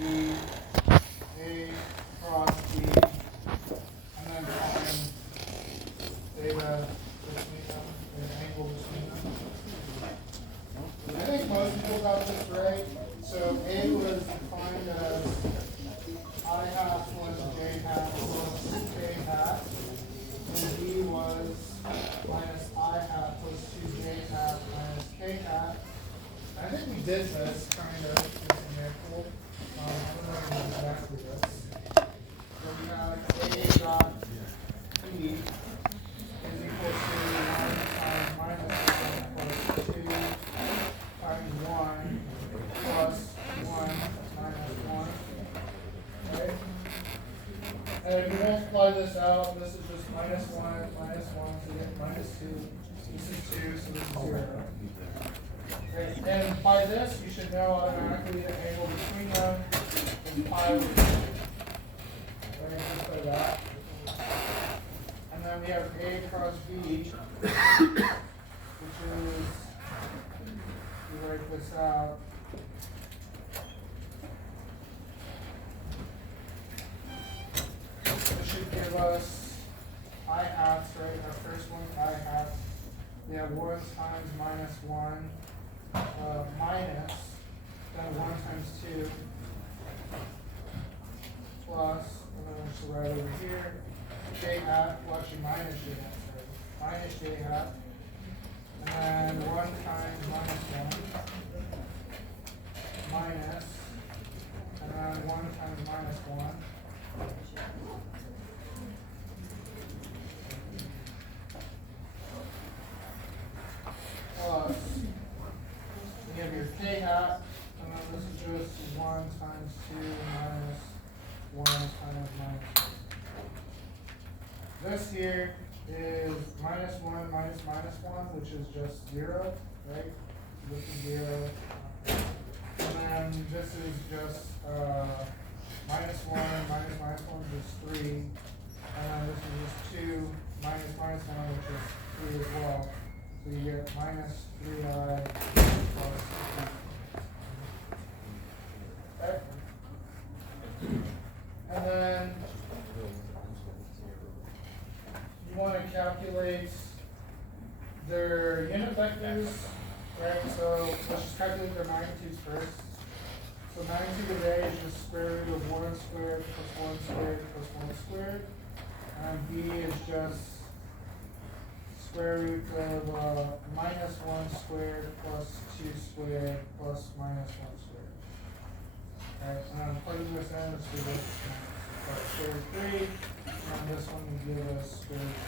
be A cross B, and then find theta between them, an angle between them. I think most people got this right. So A was defined as I hat plus J hat plus K hat, and B was minus I hat plus 2J hat minus K hat. I think we did this kind of example. I don't know exactly this. So we have A dot B is equal to 1 times minus 1 plus 2 times 1 plus 1 minus 1. Okay? And if you multiply this out, this is just minus 1, so you get minus 2. This is 2, so this is 0. Okay. And by this, you should know automatically the angle between them is pi over 2. Okay, just like that. And then we have A cross B, which is, we write this out. This should give us I hats, right? Our first one, I hats. We have 1 times minus 1 minus, then 1 times 2 plus, and then we'll just write over here, J hat, well actually minus J hat, sorry, minus J hat, and then 1 times minus 1 minus, and then 1 times minus 1. Plus, you have your K hat, and then this is just 1 times 2 minus 1 times minus 2. This here is minus 1 minus minus 1, which is just 0, right? So this is 0. And then this is just minus 1 minus minus 1, which is 3. And then this is just 2 minus minus 1, which is 3 as well. So you get minus 3i plus 3. Okay? And then you want to calculate their unit vectors, right? So let's just calculate their magnitudes first. So magnitude of A is just square root of 1 squared plus 1 squared plus 1 squared. And B is just square root of minus 1 squared plus 2 squared plus minus 1 squared. Alright, and I'm plugging this in, so this is square root 3, and this one will give us square root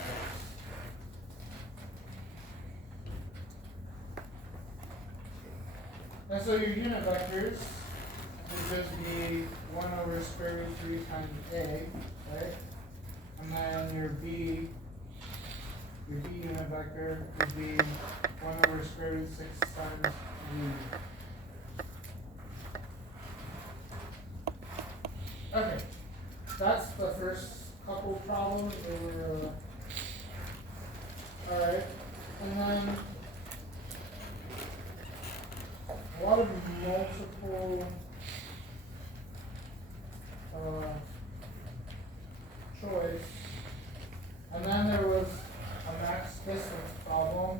6. And so your unit vectors would just be 1 over square root 3 times A, right? And then your B unit vector would be 1 over square root 6 times V. Okay, that's the first couple problems. Alright, and then a lot of multiple choice. And then there was a max distance problem.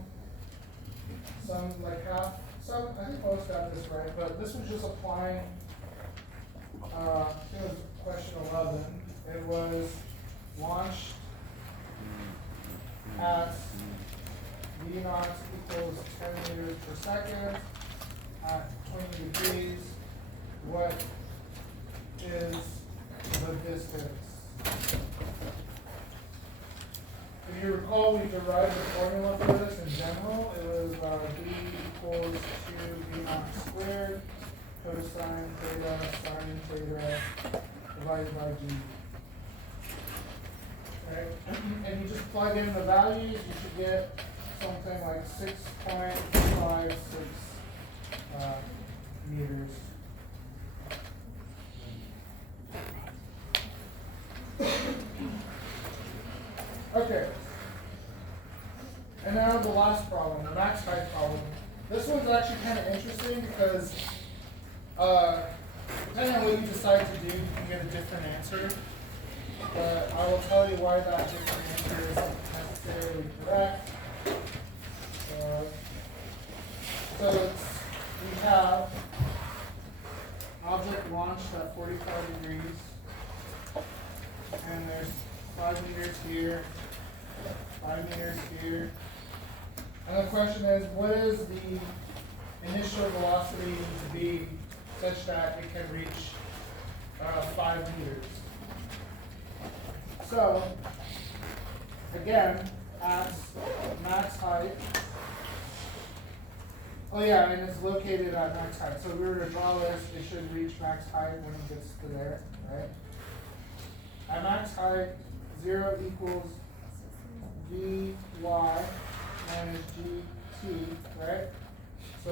Some like half, some, I think most got this right, but this was just applying, I think it was question 11. It was launched at V naught equals 10 meters per second at 20 degrees. What is the distance? If you recall, we derived the formula for this in general. It was V equals 2 V naught squared cosine theta sine theta divided by G. Okay. And you just plug in the values, you should get something like 6.56 meters. Okay. And now the last problem, the max height problem. This one's actually kind of interesting because Depending on what you decide to do, you can get a different answer. But I will tell you why that different answer isn't necessarily correct. We have an object launched at 45 degrees, and there's 5 meters here, 5 meters here. And the question is, what is the initial velocity need to be such that it can reach 5 meters? So, again, at max height, oh yeah, and it's located at max height. So if we were to draw this, it should reach max height when it gets to there, right? At max height, 0 equals Vy minus Gt, right? So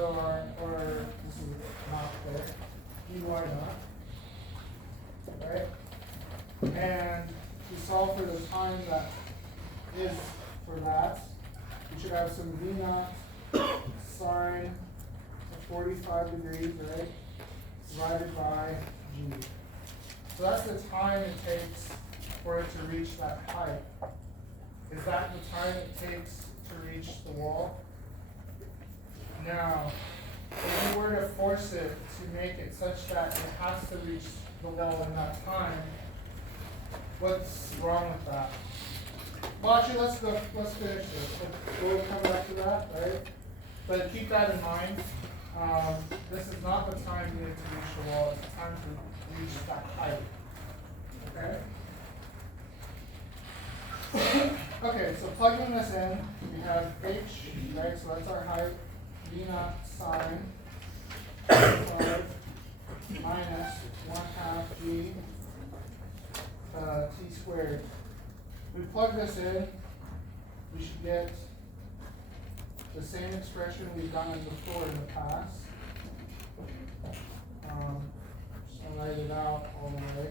or this is not there, Vy naught, right? And to solve for the time that is for that, we should have some V naught sine of 45 degrees, right? Divided by G. So that's the time it takes for it to reach that height. Is that the time it takes to reach the wall? Now, if we were to force it to make it such that it has to reach the wall in that time, what's wrong with that? Well, actually, let's finish this. We'll come back to that, right? But keep that in mind. This is not the time needed to reach the wall. It's the time to reach that height. Okay? Okay, so plugging this in, we have h, right? So that's our height. V naught sine 5 minus 1/2 g t squared. We plug this in, we should get the same expression we've done before in the past. Just gonna write it out all the way.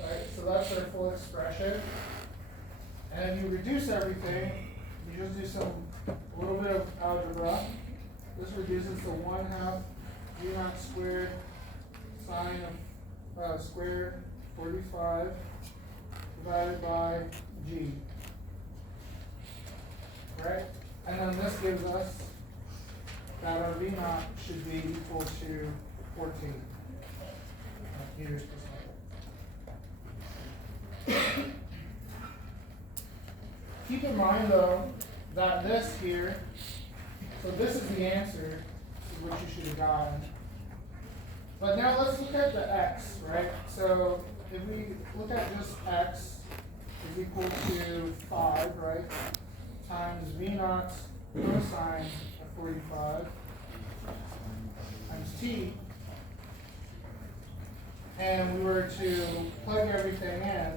Right, so that's our full expression. And you reduce everything, you just do a little bit of algebra. This reduces to 1/2 V naught squared sine of squared 45 divided by G. Right? And then this gives us that our V naught should be equal to 14 meters per second. Keep in mind though that this here, so this is the answer to what you should have gotten. But now let's look at the x, right? So if we look at just x is equal to 5, right? Times V naught cosine of 45 times t. And we were to plug everything in,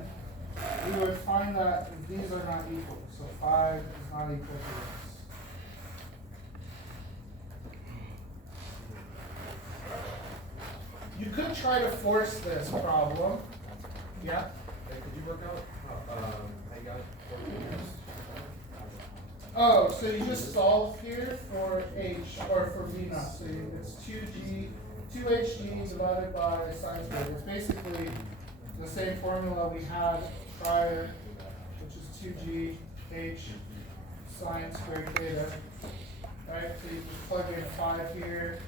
we would find that these are not equal. So 5 is not equal to this. You could try to force this problem. Yeah? Hey, could you work out how you got 14? Oh, so you just solve here for h, or for V naught. So it's 2hg divided by sine squared. It's basically the same formula we had prior, which is 2g h sine squared theta. Right? So you just plug in 5 here.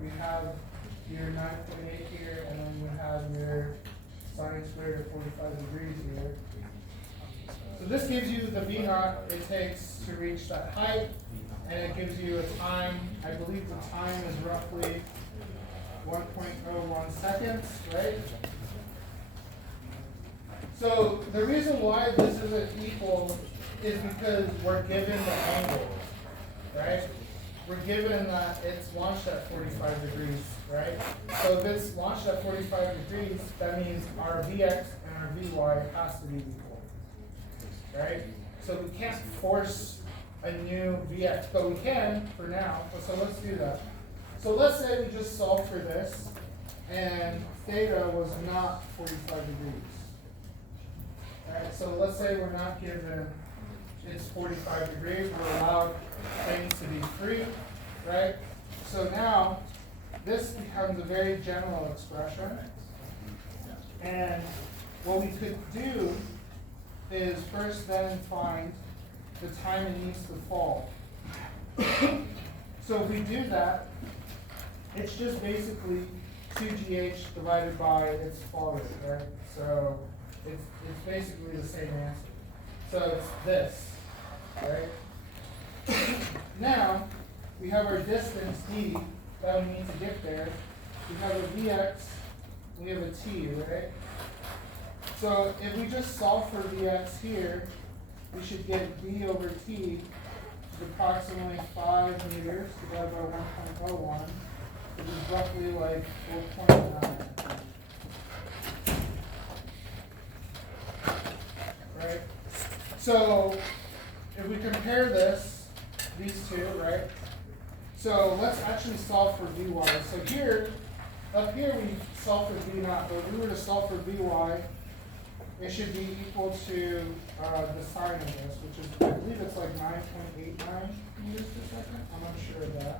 We have your 9.8 here, and then you have your sine squared of 45 degrees here. So this gives you the V naught it takes to reach that height, and it gives you a time. I believe the time is roughly 1.01 seconds, right? So the reason why this isn't equal is because we're given the angle, right? We're given that it's launched at 45 degrees, right? So if it's launched at 45 degrees, that means our Vx and our Vy has to be equal, right? So we can't force a new Vx, but we can for now. So let's do that. So let's say we just solve for this, and theta was not 45 degrees. Right? So let's say we're not given it's 45 degrees, we're allowed things to be free, right? So now this becomes a very general expression. And what we could do is first then find the time it needs to fall. So if we do that, it's just basically 2GH divided by its fall rate, right? So it's basically the same answer. So it's this, right? Now, we have our distance d that we need to get there. We have a Vx, we have a t, right? So if we just solve for Vx here, we should get v over t is approximately 5 meters divided by 1.01, which is roughly like 4.9. Right? So if we compare these two, right? So let's actually solve for Vy. So here, up here we solve for V naught, but if we were to solve for Vy, it should be equal to the sine of this, which is, I believe it's like 9.89 meters per second. I'm not sure of that.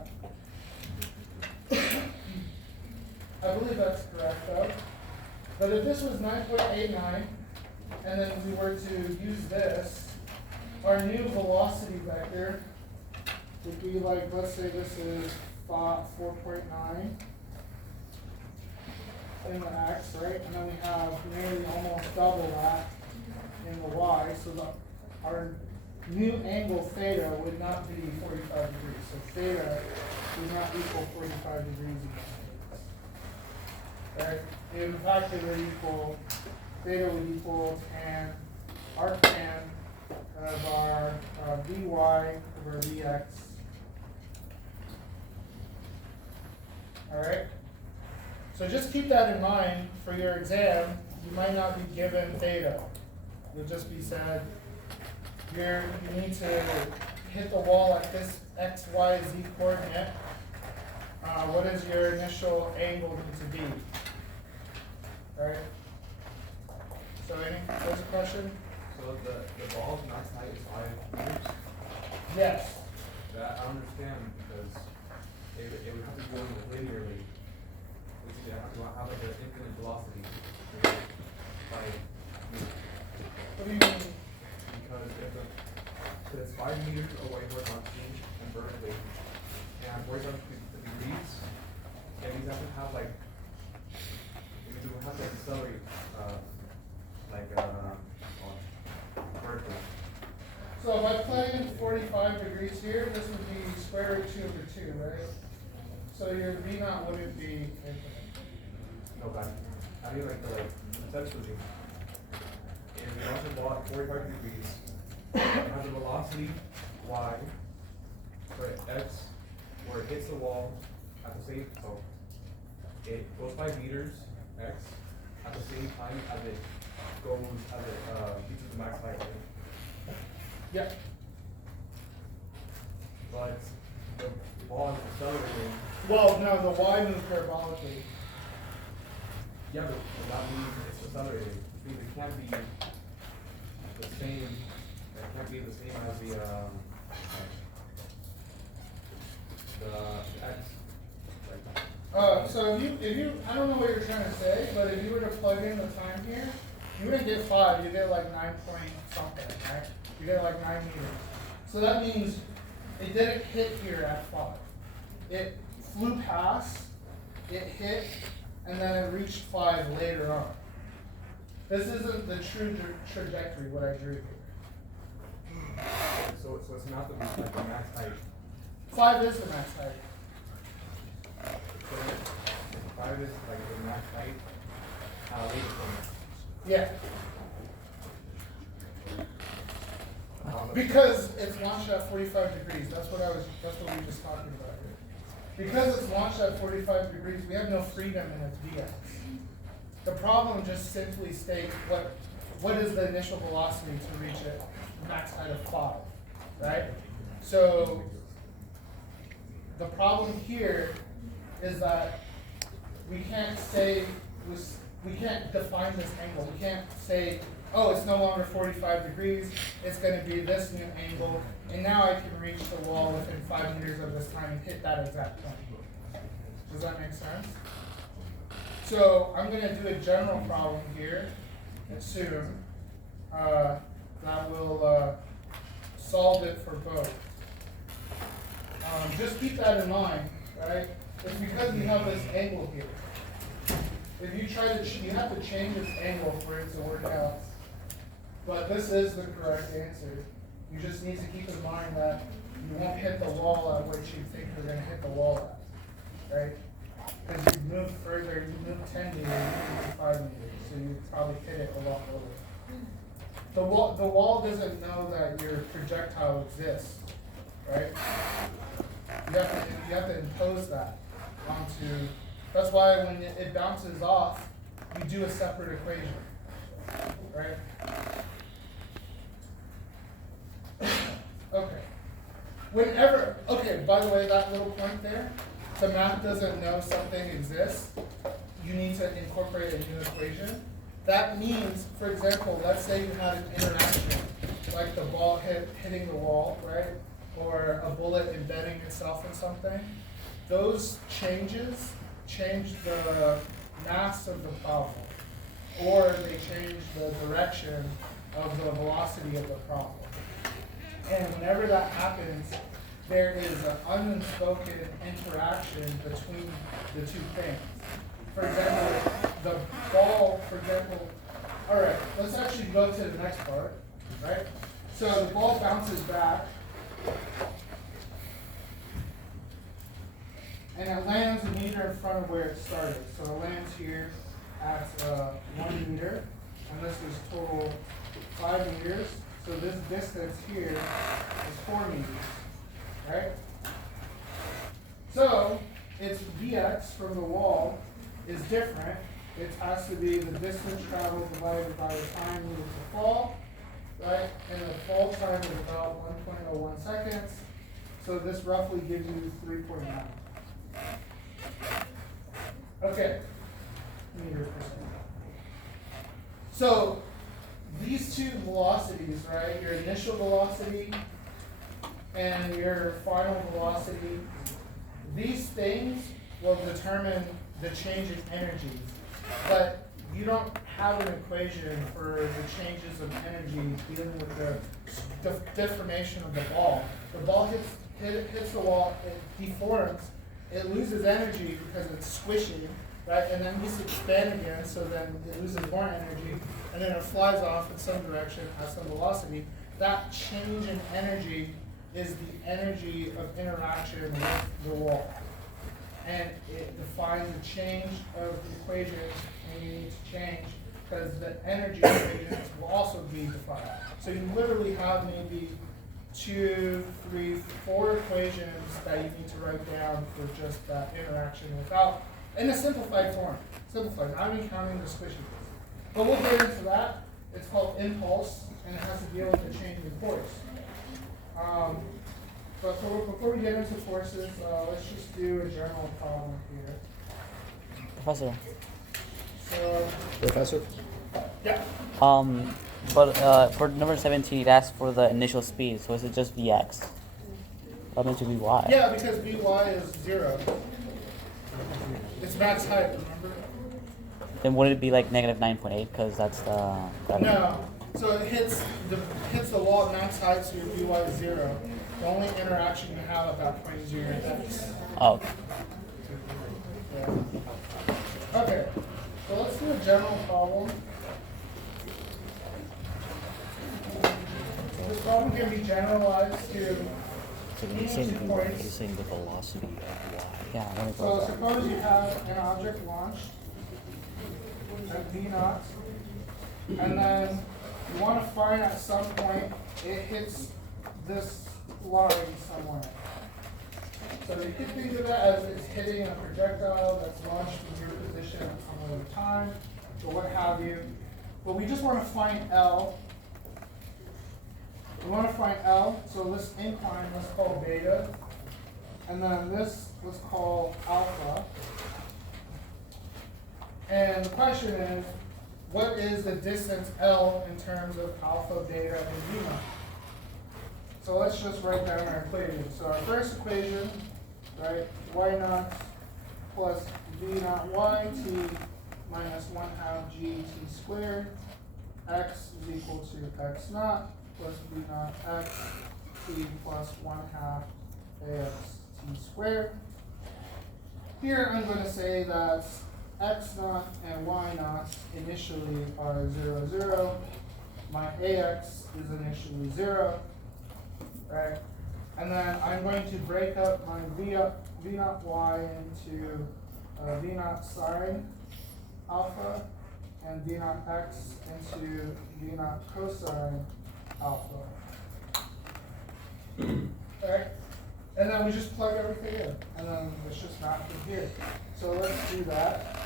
I believe that's correct though. But if this was 9.89, and then we were to use this, our new velocity vector would be like, let's say this is 4.9 in the x, right? And then we have nearly almost double that in the y, so our new angle theta would not be 45 degrees. So theta would not equal 45 degrees in this case. Right? In fact, it would equal, theta would equal tan, arctan of our Vy over Vx. All right? So just keep that in mind for your exam. You might not be given theta. You'll just be said, you need to hit the wall at this x, y, z coordinate. What is your initial angle need to be? All right? So there's a question? So the ball's max height is 5 meters? Yes. That I understand because it would have to go linearly. Which is you have like an infinite velocity. Like, What do you mean? because if it's 5 meters away horizontally and vertically, and horizontal degrees, and these have to have like, we would have to accelerate vertically. So if I plug in 45 degrees here, this would be square root 2 over 2, right? So your V naught wouldn't be infinite. No, but I mean conceptually, if you launch a ball at 45 degrees, it has a velocity y, so x, where it hits the wall at the same, so it goes 5 meters, x, at the same time as it reaches the max height. Yep. But the ball is accelerating. Well, no, the y moves parabolically. Yeah, but that means it's accelerating. Which means it can't be the same. It can't be the same as the x. So if you, I don't know what you're trying to say, but if you were to plug in the time here, you wouldn't get 5, you get like 9 point something, right? You get like 9 meters. So that means it didn't hit here at 5. It flew past, it hit, and then it reached 5 later on. This isn't the true trajectory, what I drew here. So it's not the max height. 5 is the max height. So if 5 is like the max height, Yeah. Because it's launched at 45 degrees. That's what we were just talking about here. Because it's launched at 45 degrees, we have no freedom in its Vx. The problem just simply states what is the initial velocity to reach it, max height of 5, right? So the problem here is that we can't say, we can't define this angle. We can't say oh, it's no longer 45 degrees, it's going to be this new angle, and now I can reach the wall within 5 meters of this time and hit that exact point. Does that make sense? So I'm going to do a general problem here soon that will solve it for both. Just keep that in mind, right? It's because we have this angle here. If you try to, you have to change its angle for it to work out. But this is the correct answer. You just need to keep in mind that you won't hit the wall at which you think you're going to hit the wall at, right? Because you move further, you move 10 meters, you move 5 meters, so you probably hit it a lot lower. The wall doesn't know that your projectile exists, right? You have to impose that onto. That's why when it bounces off, you do a separate equation, right? Okay, by the way, that little point there, the math doesn't know something exists. You need to incorporate a new equation. That means, for example, let's say you had an interaction, like the ball hitting the wall, right? Or a bullet embedding itself in something. Those changes change the mass of the problem, or they change the direction of the velocity of the problem. And whenever that happens, there is an unspoken interaction between the two things. For example, the ball, all right, let's actually go to the next part, right? So the ball bounces back, and it lands a meter in front of where it started. So it lands here at 1 meter, and this is total 5 meters. So this distance here is 4 meters, right? So its Vx from the wall is different. It has to be the distance traveled divided by the time needed to fall, right? And the fall time is about 1.01 seconds. So this roughly gives you 3.9. Okay, meters per second. So these two velocities, right? Your initial velocity and your final velocity, these things will determine the change in energy. But you don't have an equation for the changes of energy dealing with the deformation of the ball. The ball hits the wall, it deforms, it loses energy because it's squishing, right? And then needs to expand again, so then it loses more energy, and then it flies off in some direction at some velocity. That change in energy is the energy of interaction with the wall. And it defines the change of the equation, and you need to change because the energy equations will also be defined. So you literally have maybe 2, 3, 4 equations that you need to write down for just that interaction without, in a simplified form. Simplified, not even counting the squishy. But we'll get into that. It's called impulse, and it has to deal with the change in force. But before we get into forces, let's just do a general problem here. Professor. So, Professor? yeah. But for number 17, it asks for the initial speed. So is it just Vx? That meant to be y. Yeah, because Vy is 0. It's max height, remember? Then wouldn't it be like negative 9.8? Because that's the gravity. No. So it hits the wall at max height, so your Vy is 0. The only interaction you have at that point is your x. Oh, okay. Yeah. Okay. So let's do a general problem. So this problem can be generalized to So these 2 points. he's saying the velocity of y. Yeah, let me So go back. suppose you have an object launched at v0, and then you want to find at some point it hits this line somewhere. So you can think of that as it's hitting a projectile that's launched from your position at some other time, or what have you. But we just want to find L. We want to find L, so this incline, let's call beta. And then this, let's call alpha. And the question is, what is the distance L in terms of alpha, beta, and V naught? So let's just write down our equation. So our first equation, right, y naught plus v naught y t minus 1/2 g t squared, x is equal to x naught plus v naught x t plus 1/2 ax t squared. Here I'm going to say that x naught and y naught initially are 0, 0. My ax is initially 0, right? And then I'm going to break up my v naught y into v naught sine alpha and v naught x into v naught cosine alpha. Right? And then we just plug everything in, and then it's just not from here. So let's do that.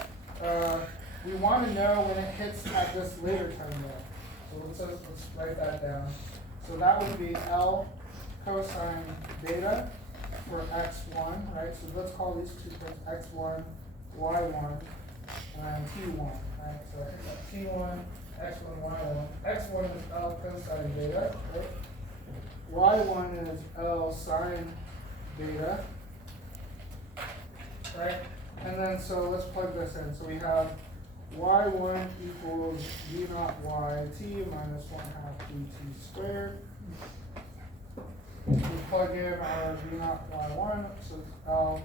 We want to know when it hits at this later time there. So let's write that down. So that would be L cosine beta for x1, right? So let's call these two things x1, y1, and t1, right? So t1, x1, y1. x1 is L cosine beta, right? y1 is L sine beta, right? And then so let's plug this in. So we have y1 equals v naught y t minus 1/2 gt squared. We plug in our v naught y1, so it's L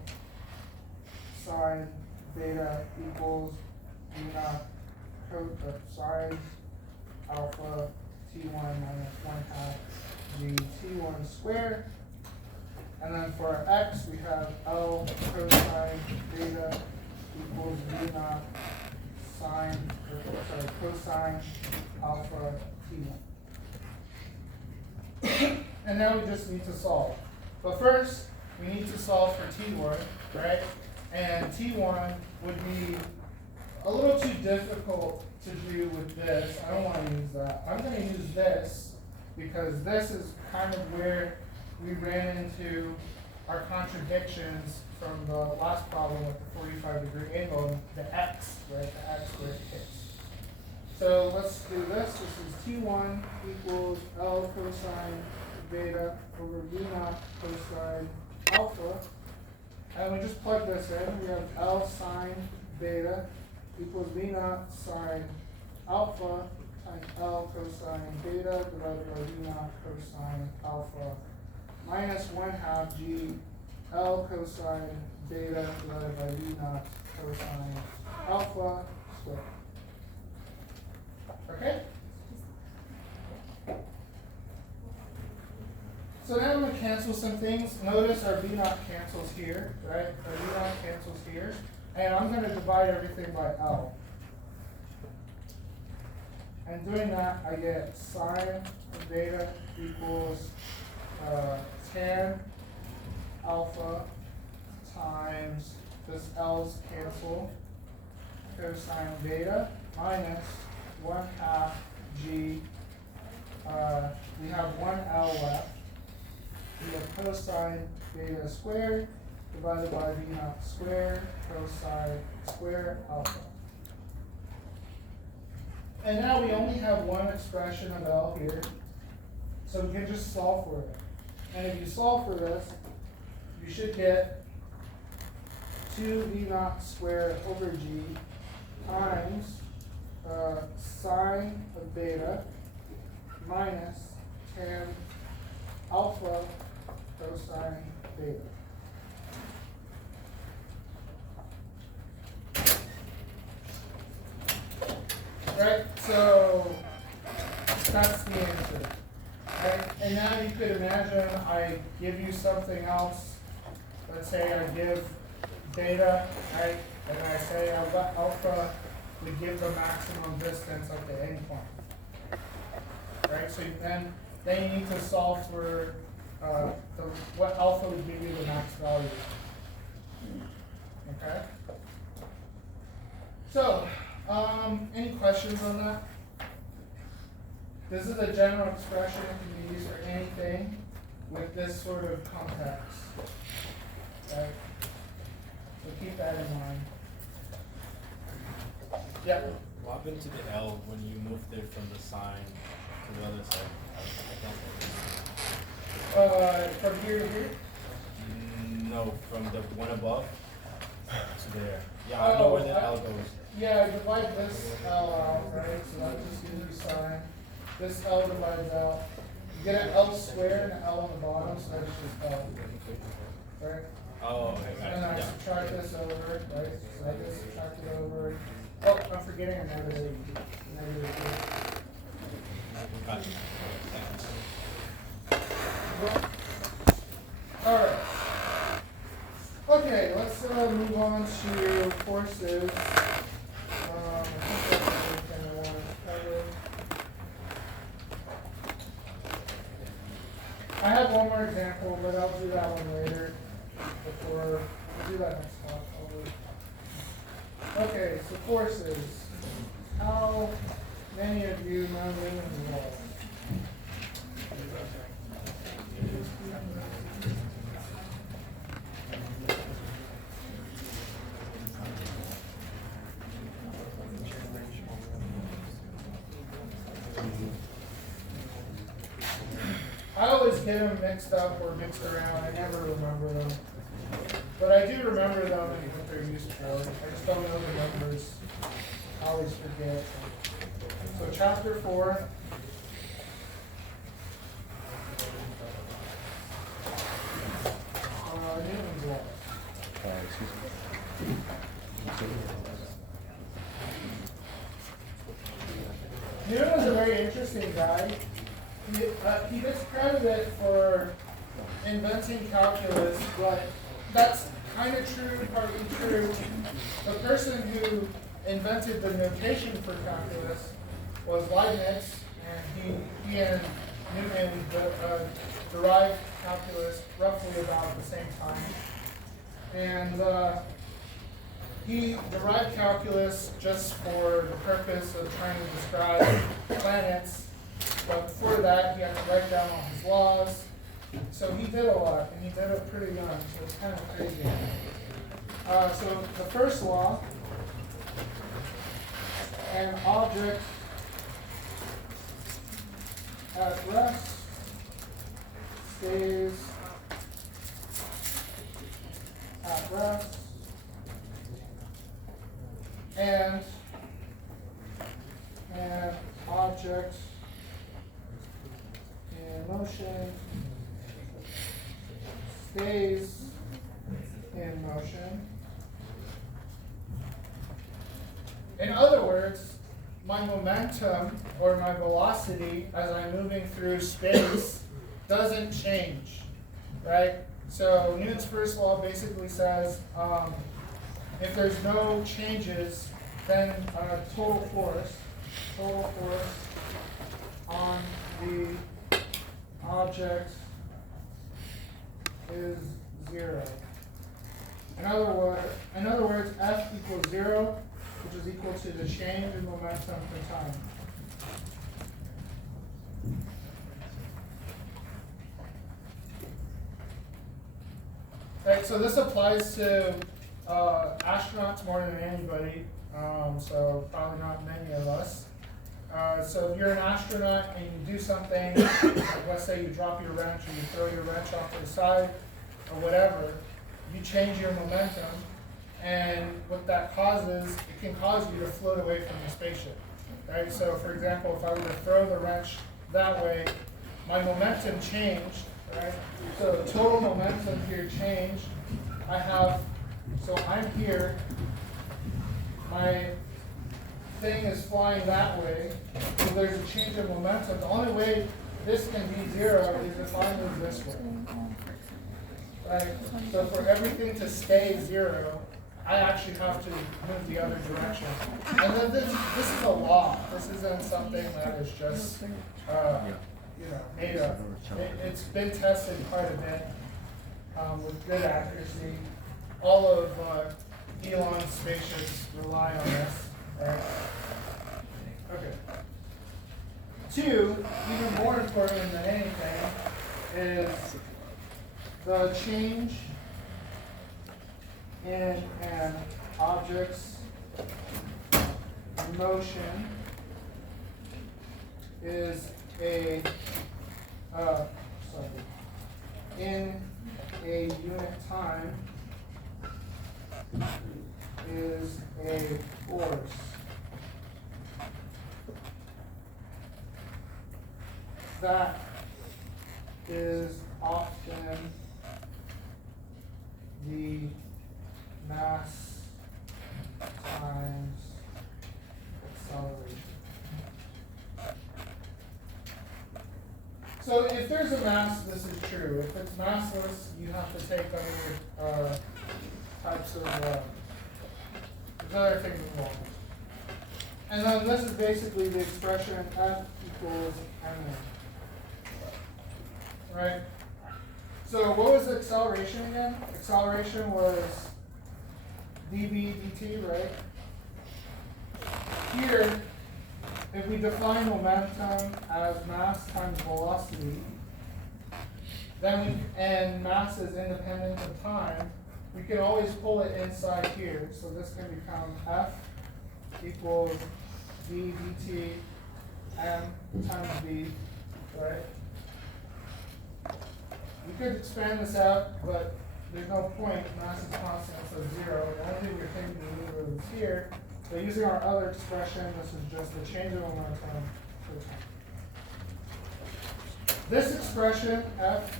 sine beta equals v naught sine alpha t1 minus 1/2 g t1 squared. And then for our x, we have L cosine beta equals v naught cosine alpha t1. And now we just need to solve. But first, we need to solve for t1, right? And t1 would be a little too difficult to do with this. I don't want to use that. I'm going to use this because this is kind of where we ran into our contradictions from the last problem with the 45-degree angle and the x, right? The x where it hits. So let's do this. This is t1 equals L cosine beta over v naught cosine alpha. And we just plug this in. We have L sine beta equals v naught sine alpha times L cosine beta divided by v naught cosine alpha minus 1/2 g L cosine beta divided by v naught cosine alpha squared. Okay? So now I'm going to cancel some things. Notice our v naught cancels here, right? Our v naught cancels here. And I'm going to divide everything by L. And doing that, I get sine of beta equals tan alpha times this L's cancel cosine beta minus 1/2 g. We have one L left. We have cosine beta squared divided by v naught squared cosine squared alpha. And now we only have one expression of L here, so we can just solve for it. And if you solve for this, you should get 2v naught squared over g times sine of beta minus tan alpha cosine beta. Right? So that's the answer. Right? And now you could imagine I give you something else. Let's say I give beta, right? And I say alpha would give the maximum distance at the endpoint. Right? So then you need to solve for what alpha would give you the max value. Okay? So, any questions on that? This is a general expression that can be used for anything with this sort of context. Okay? So keep that in mind. Yeah. What happened to the L when you moved it from the sign to the other side? From here to here? No, from the one above to there. Yeah, I know where the L goes. Yeah, divide this L out, right? So that just gives you sign. This L divides out. You get an L square and an L on the bottom, so that's just L. Right? Oh, okay, got And it. I Yeah. subtract this over, right? So I just subtract it over. Oh, I'm forgetting a negative. Negative here. Gotcha. Alright. Okay, let's move on to forces. I think that's everything I wanted to cover. I have one more example, but I'll do that one later. We'll do that next time. Okay, so forces. How many of you know Newton's law? I always get them mixed up or mixed around. I never remember them. But I do remember them and what they're used for. I just don't know the numbers. I always forget. So chapter 4. Newton's law. Excuse me. Newton was a very interesting guy. He gets credited for inventing calculus, but that's kind of true, partly true. The person who invented the notation for calculus was Leibniz, and he and Newton derived calculus roughly about the same time. And he derived calculus just for the purpose of trying to describe planets. But before that, he had to write down all his laws. So he did a lot, and he did it pretty young, so it's kind of crazy. So the first law, an object at rest stays at rest, and an object in motion stays in motion. In other words, my momentum or my velocity as I'm moving through space doesn't change, right? So Newton's first law basically says if there's no changes, then total force on the object is 0. In other words, F equals 0, which is equal to the change in momentum for time. Right, so this applies to astronauts more than anybody, so probably not many of us. So if you're an astronaut and you do something, like let's say you drop your wrench or you throw your wrench off to the side or whatever, you change your momentum, and what that causes, it can cause you to float away from the spaceship, right? So for example, if I were to throw the wrench that way, my momentum changed, right? So total momentum here changed. So I'm here, my thing is flying that way, so there's a change in momentum. The only way this can be 0 is if I move this way. Right? So for everything to stay 0, I actually have to move the other direction. And then this is a law. This isn't something that is just made up. It's been tested quite a bit with good accuracy. All of Elon's spaceships rely on this. Right. Okay. 2, even more important than anything, is the change in an object's motion is in a unit time is a force. That is often the mass times acceleration. So if there's a mass, this is true. If it's massless, you have to take other types of, there's other things involved. And then this is basically the expression F equals ma. Right? So what was the acceleration again? Acceleration was dv dt, right? Here, if we define momentum as mass times velocity, then and mass is independent of time, we can always pull it inside here. So this can become F equals d dt m times v, right? We could expand this out, but there's no point. Mass is constant, so 0. The only thing we're thinking is here. So using our other expression, this is just the change of momentum per time. This expression, F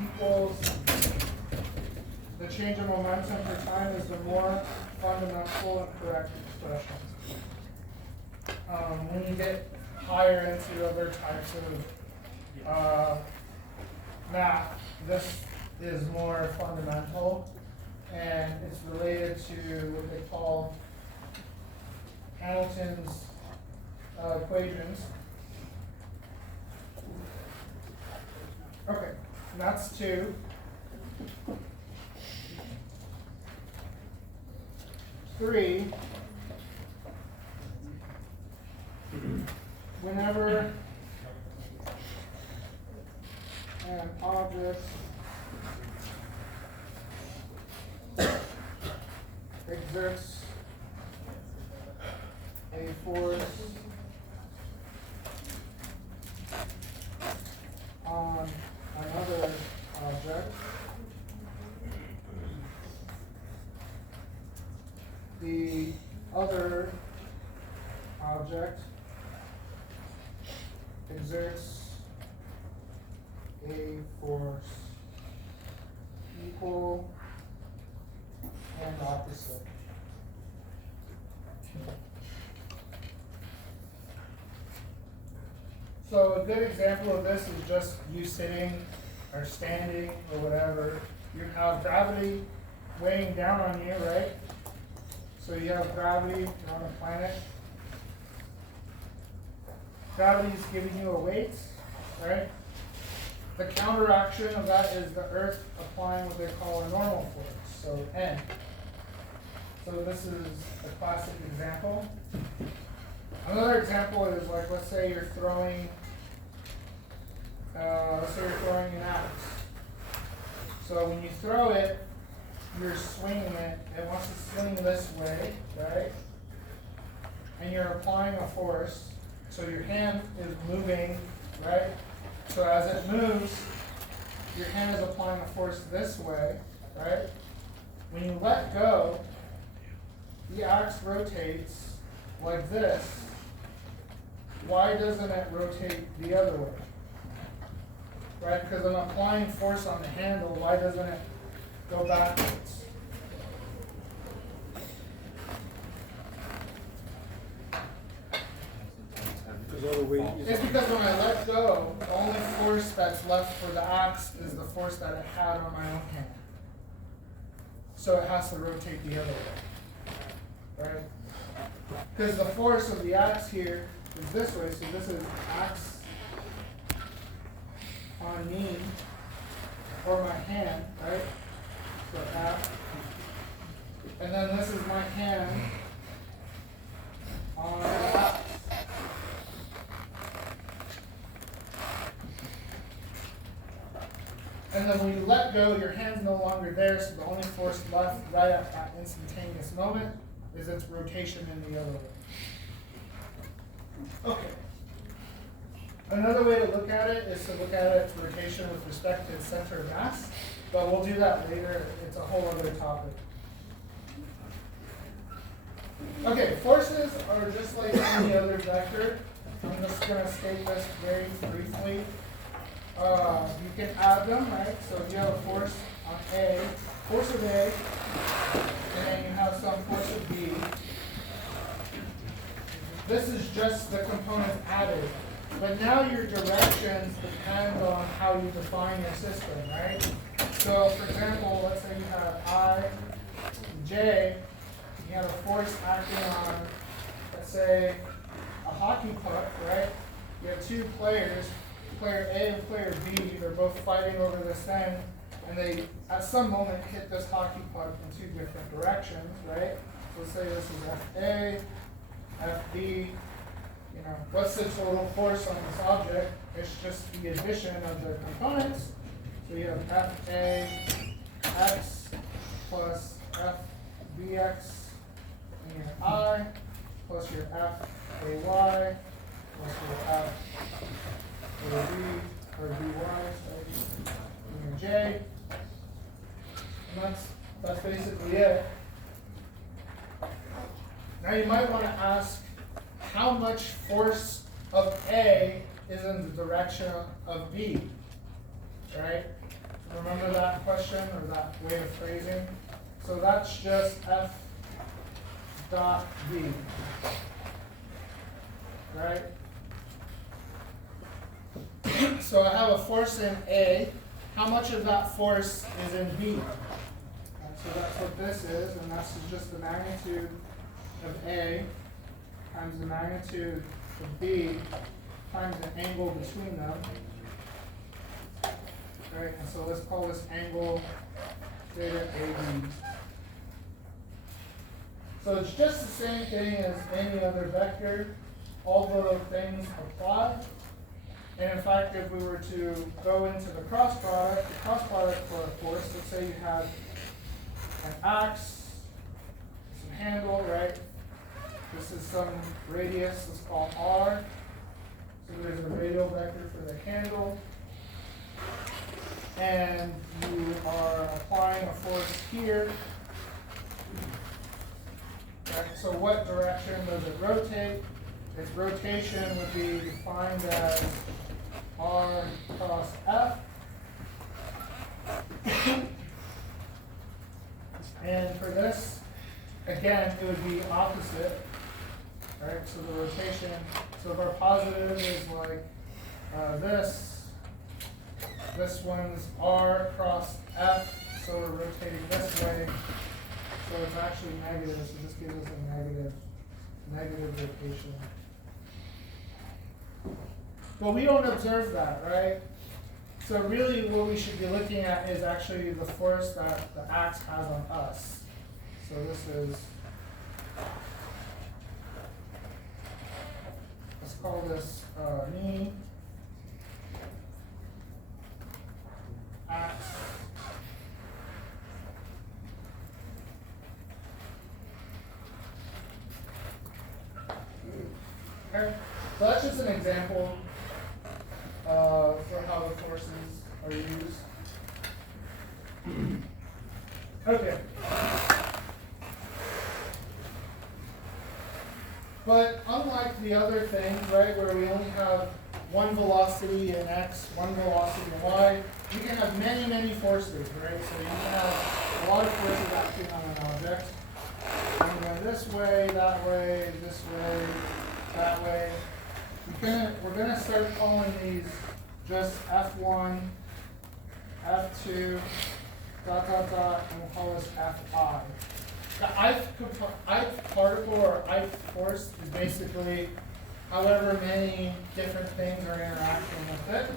equals the change of momentum per time, is the more fundamental and correct expression. When you get higher into other types of math, this is more fundamental, and it's related to what they call Hamilton's equations. Okay, and that's 2. Three, whenever an object exerts a force on another object, the other object exerts a force equal and opposite. So a good example of this is just you sitting or standing or whatever. You have gravity weighing down on you, right? So you have gravity, you're on a planet. Gravity is giving you a weight, right? The counteraction of that is the Earth applying what they call a normal force, so N. So this is a classic example. Another example is like, let's say you're throwing an axe. So when you throw it, you're swinging it. It wants to swing this way, right? And you're applying a force. So your hand is moving, right? So as it moves, your hand is applying a force this way, right? When you let go, the axe rotates like this. Why doesn't it rotate the other way? Right? Because I'm applying force on the handle. Why doesn't it go backwards? It's because when I let go, the only force that's left for the axe is the force that it had on my own hand. So it has to rotate the other way. Right? Because the force of the axe here is this way, so this is axe on me, or my hand, right? So F. And then this is my hand on the axe. And then when you let go, your hand's no longer there, so the only force left right at that instantaneous moment is its rotation in the other way. Okay. Another way to look at it is to look at its rotation with respect to its center of mass, but we'll do that later. It's a whole other topic. Okay, forces are just like any other vector. I'm just going to state this very briefly. You can add them, right? So if you have a force on A, force of A, and then you have some force of B. This is just the components added. But now your directions depend on how you define your system, right? So for example, let's say you have I, J, you have a force acting on, let's say, a hockey puck, right? You have two players, player A and player B, they're both fighting over this thing, and they, at some moment, hit this hockey puck in two different directions, right? So let's say this is FA, FB, you know, what's the total force on this object? It's just the addition of the components. So you have FA x plus FBX in your I plus your FAY plus your FAB or BY, sorry, in your J. And that's basically it. Now you might want to ask, how much force of A is in the direction of B, right? Remember that question or that way of phrasing? So that's just F dot B, right? So I have a force in A. How much of that force is in B? So that's what this is, and that's just the magnitude of A times the magnitude of B times the angle between them. Right, and so let's call this angle theta AB. So it's just the same thing as any other vector. All the things apply. And in fact, if we were to go into the cross product for a force, let's say you had an axe, some handle, right? This is some radius, let's call R. So there's a radial vector for the handle. And you are applying a force here. Right, so what direction does it rotate? Its rotation would be defined as R cross F. And for this, again, it would be opposite. Right, so the rotation, so if our positive is like this one's R cross F, so we're rotating this way, so it's actually negative, so this gives us a negative rotation. But we don't observe that, right? So really what we should be looking at is actually the force that the axe has on us. So this is, let's call this knee, axe, okay. So that's just an example for how the forces are used. Okay. But unlike the other things, right, where we only have one velocity in x, one velocity in y, you can have many, many forces, right? So you can have a lot of forces acting on an object. And going this way, that way, this way, that way. We're gonna start calling these just F1, F2, dot, dot, dot, and we'll call this Fi. The ith particle or ith force is basically however many different things are interacting with it.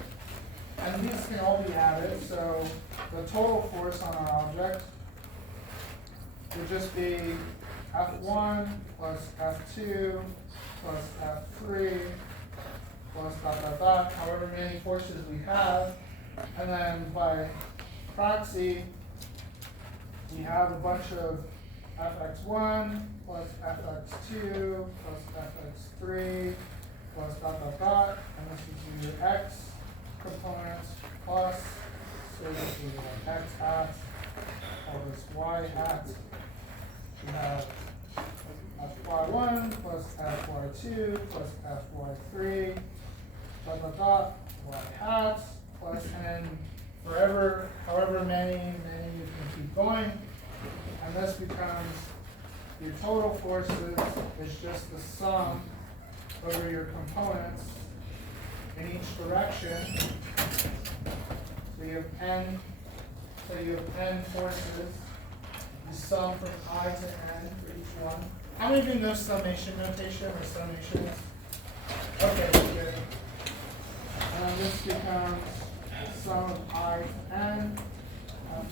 And these can all be added, so the total force on our object would just be F1 plus F2 plus F3 plus dot, dot, dot, however many forces we have. And then by proxy, we have a bunch of Fx1 plus Fx2 plus Fx3 plus dot dot dot, and this is your x components plus, so this is like x hat, or this y hat. We have fy1 plus fy2 plus fy3 dot dot dot y hat plus n forever, however many you can keep going, and this becomes your total forces is just the sum over your components in each direction. So you have n forces. You sum from I to n for each one. How many of you know summation notation or summations? Okay, good. And this becomes sum of I to n,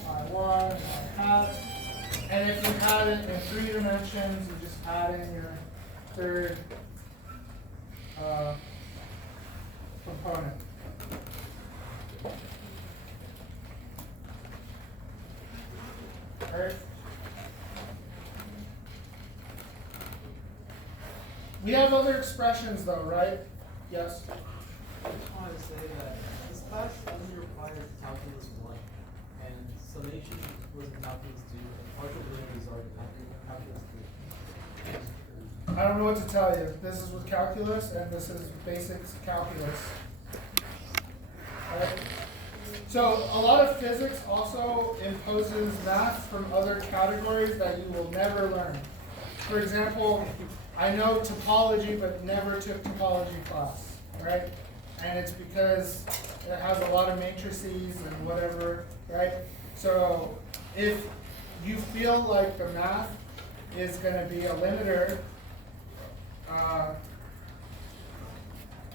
I1, I hat. And if you had it in 3 dimensions, you just add in your third component. Alright. We have other expressions though, right? Yes? I just wanted to say that this class only requires calculus 1, and summation was in calculus 2, and partial derivatives are in calculus 3. I don't know what to tell you. This is with calculus, and this is basics calculus. Alright? So a lot of physics also imposes math from other categories that you will never learn. For example, I know topology, but never took topology class, right? And it's because it has a lot of matrices and whatever, right? So if you feel like the math is going to be a limiter,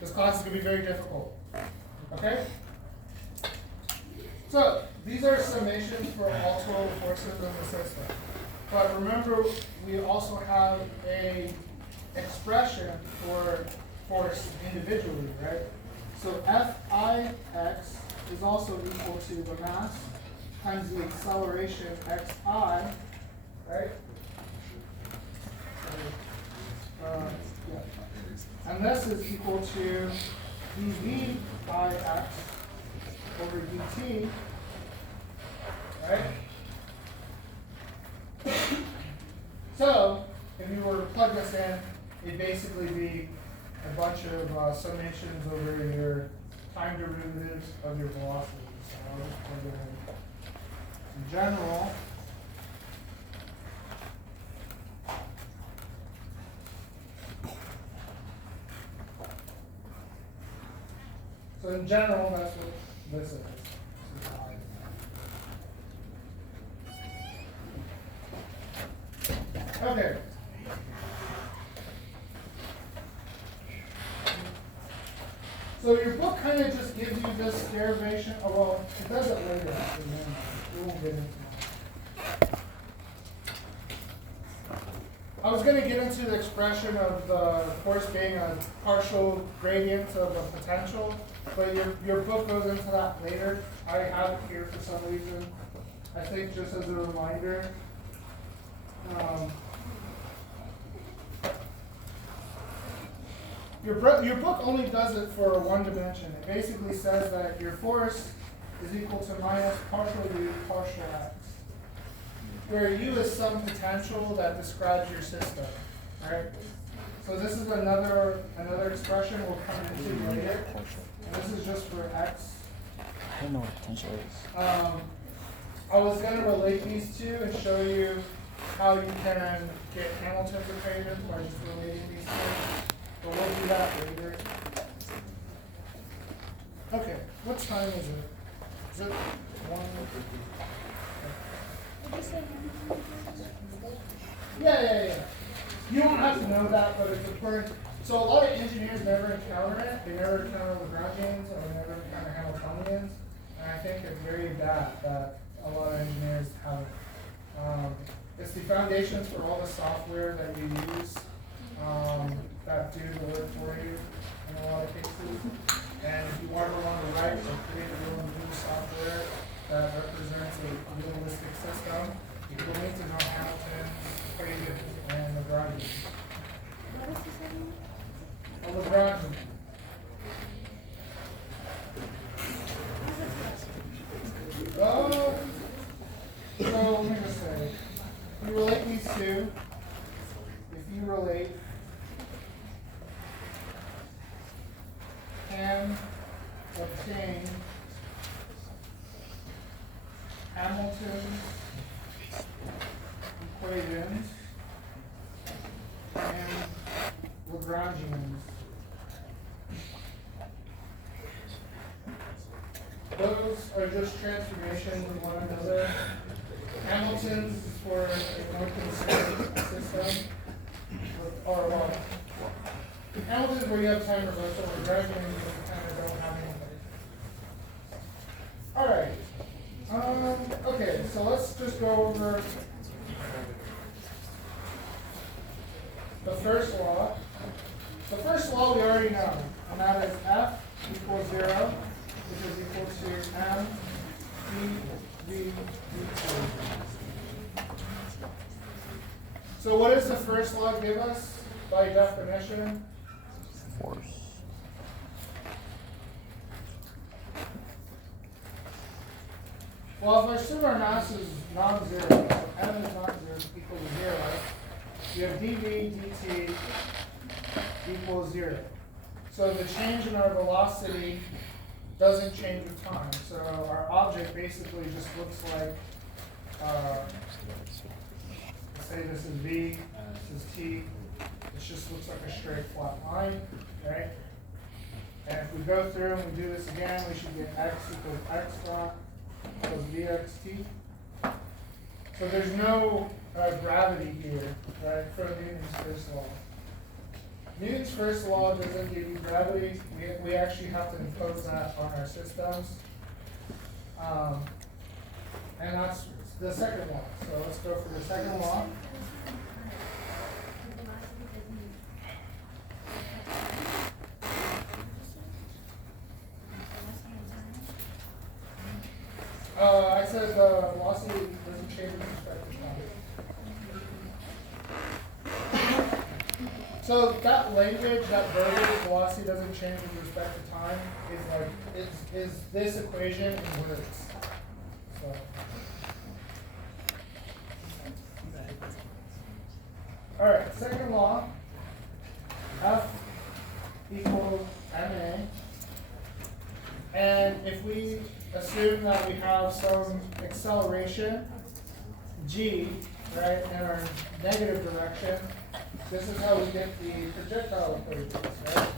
this class is going to be very difficult, okay? So these are summations for all total forces in the system. But remember, we also have a expression for force individually, right? So Fix is also equal to the mass times the acceleration xi, right? Yeah. And this is equal to dv by x over dt, right? So, if you were to plug this in, it'd basically be a bunch of summations over your time derivatives of your velocity. So I'll just plug it in general. So in general, that's what this is. Okay. So your book kind of just gives you this derivation. Oh, well, it does it later. Actually, we won't get into it. I was going to get into the expression of the force being a partial gradient of a potential, but your book goes into that later. I have it here for some reason. I think just as a reminder. Your book only does it for one dimension. It basically says that your force is equal to minus partial u partial x, where u is some potential that describes your system. Right? So this is another expression we'll come into later. And this is just for x. I don't know what potential is. I was going to relate these two and show you how you can get Hamilton's equation by just relating these two. But we'll do that later. Okay, what time is it? Is it 1? Yeah. You don't have to know that, but it's important. So a lot of engineers never encounter it. They never encounter Lagrangians or they never encounter Hamiltonians. And I think it's very bad that a lot of engineers have it. It's the foundations for all the software that you use that do the work for you in a lot of cases. And if you ever want to write or create your own new software that represents a realistic system, you will need to know Hamilton's equations and Lagrangians. What is this again? a Lagrangian. So let me just say, if you relate these two, if you relate can obtain Hamilton's equations and Lagrangians. Those are just transformations of one another. Hamilton's is for a more conservative system, or well, Hamilton's is where you have time reversal. Lagrangians you kind of don't have anything. All right. Okay, so let's just go over the first law. The first law we already know, and that is F equals 0, which is equal to M dV dt. So what does the first law give us by definition? Force. Well, if I assume our mass is non-zero, so M is non-zero equal to 0, you have dV dt equals 0. So the change in our velocity doesn't change with time. So our object basically just looks like, let's say this is V, this is T. It just looks like a straight flat line, right? And if we go through and we do this again, we should get x equals x dot plus vxt. So there's no gravity here, right, from Newton's first law. Newton's first law doesn't give you gravity. We actually have to impose that on our systems. And that's the second law. So let's go for the second law. I said the velocity doesn't change with respect to time. So that language, that verbiage, velocity doesn't change with respect to time, is like is this equation in words. So all right, second law, F equals ma. And if we assume that we have some acceleration, g, right, in our negative direction, this is how we get the projectile equations, right?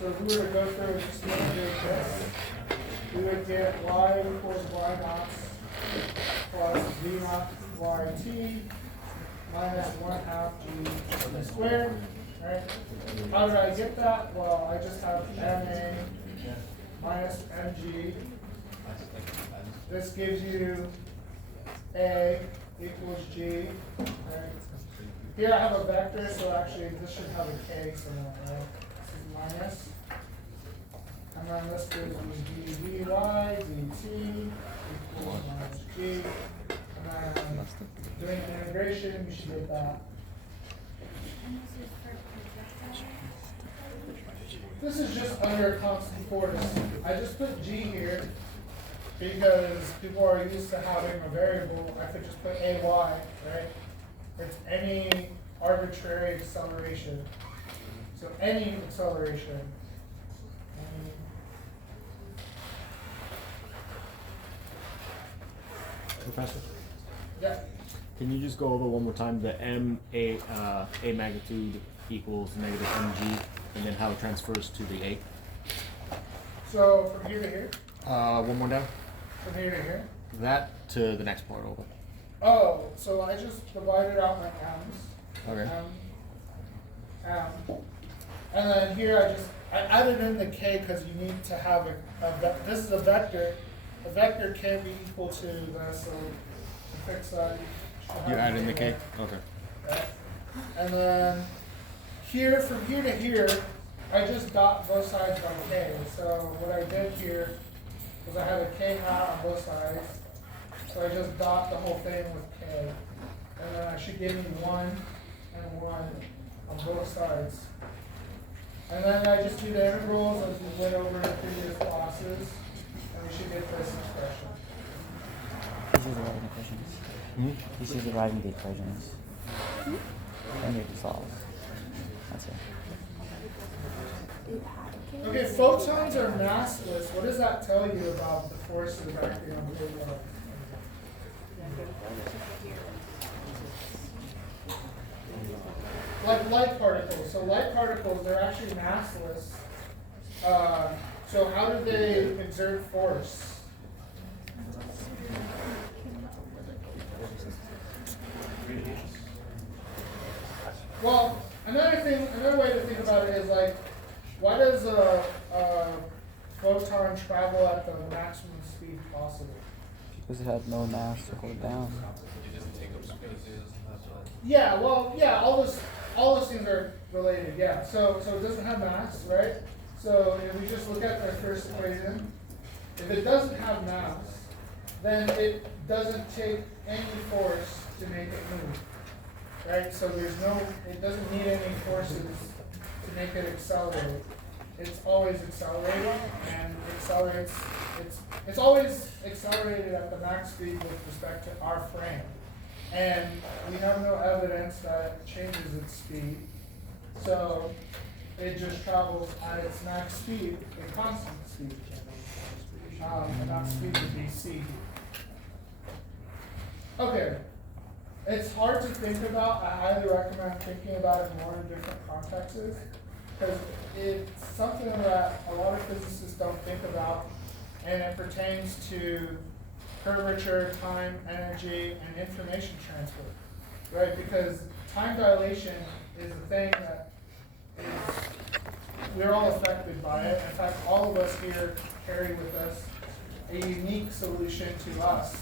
So if we were to go through and just integrate this, we would get y equals y naught plus v naught yt minus 1/2 g squared, right? How did I get that? Well, I just have ma minus mg. This gives you a equals g, right? Here I have a vector, so actually this should have a k somewhere, right? This is minus. And then this gives me dvy dt equals minus g. And then doing integration, you should get that. This is just under constant force. I just put g here because people are used to having a variable. I could just put ay, right? It's any arbitrary acceleration. So any acceleration. Professor, Yeah. can you just go over one more time the a magnitude equals negative mg, and then how it transfers to the a? So from here to here, One more down. from here to here. That to the next part over. Oh, so I just divided out my m's. Okay. And then here I added in the k because you need to have this is a vector. A vector can be equal to this, so to fix that, You add in the there. k? Okay. Okay. And then here, from here to here, I just dot both sides by k. So what I did here was I had a k hat on both sides. So I just dot the whole thing with k. And then I should give me 1 and 1 on both sides. And then I just do the integrals as we went over in previous classes, and we should get this expression. This is deriving equations. This is deriving the equations. And they solve. That's it. Okay, photons are massless. What does that tell you about the forces acting on the overall? Like light particles. So light particles, they're actually massless. So how do they exert force? Well, another way to think about it is like, why does a photon travel at the maximum speed possible? Because it had no mass to hold it down. Yeah, well, yeah, all those things are related, yeah. So it doesn't have mass, right? So if we just look at our first equation, if it doesn't have mass, then it doesn't take any force to make it move, right? So it doesn't need any forces to make it accelerate. It's always accelerating, and it's always accelerated at the max speed with respect to our frame. And we have no evidence that it changes its speed. So it just travels at its max speed, a constant speed. And that speed would be c. Okay. It's hard to think about. I highly recommend thinking about it more in different contexts, because it's something that a lot of physicists don't think about, and it pertains to curvature, time, energy, and information transfer, right? Because time dilation is a thing that we're all affected by it. In fact, all of us here carry with us a unique solution to us,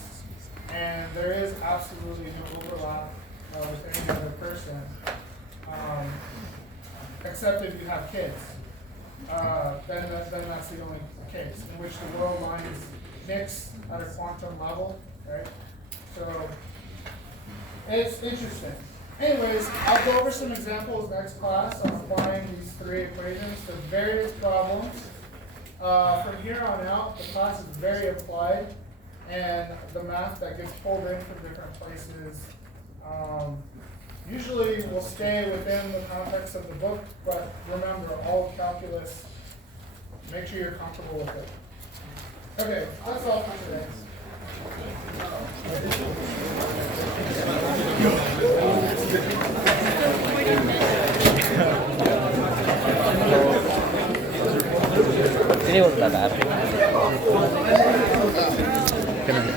and there is absolutely no overlap with any other person, except if you have kids. Then that's the only case in which the world lines mix at a quantum level, right? So it's interesting. Anyways, I'll go over some examples next class on applying these three equations to various problems. From here on out, the class is very applied, and the math that gets pulled in from different places usually will stay within the context of the book, but remember, all calculus, make sure you're comfortable with it. Okay, that's all for today. Today wasn't that bad.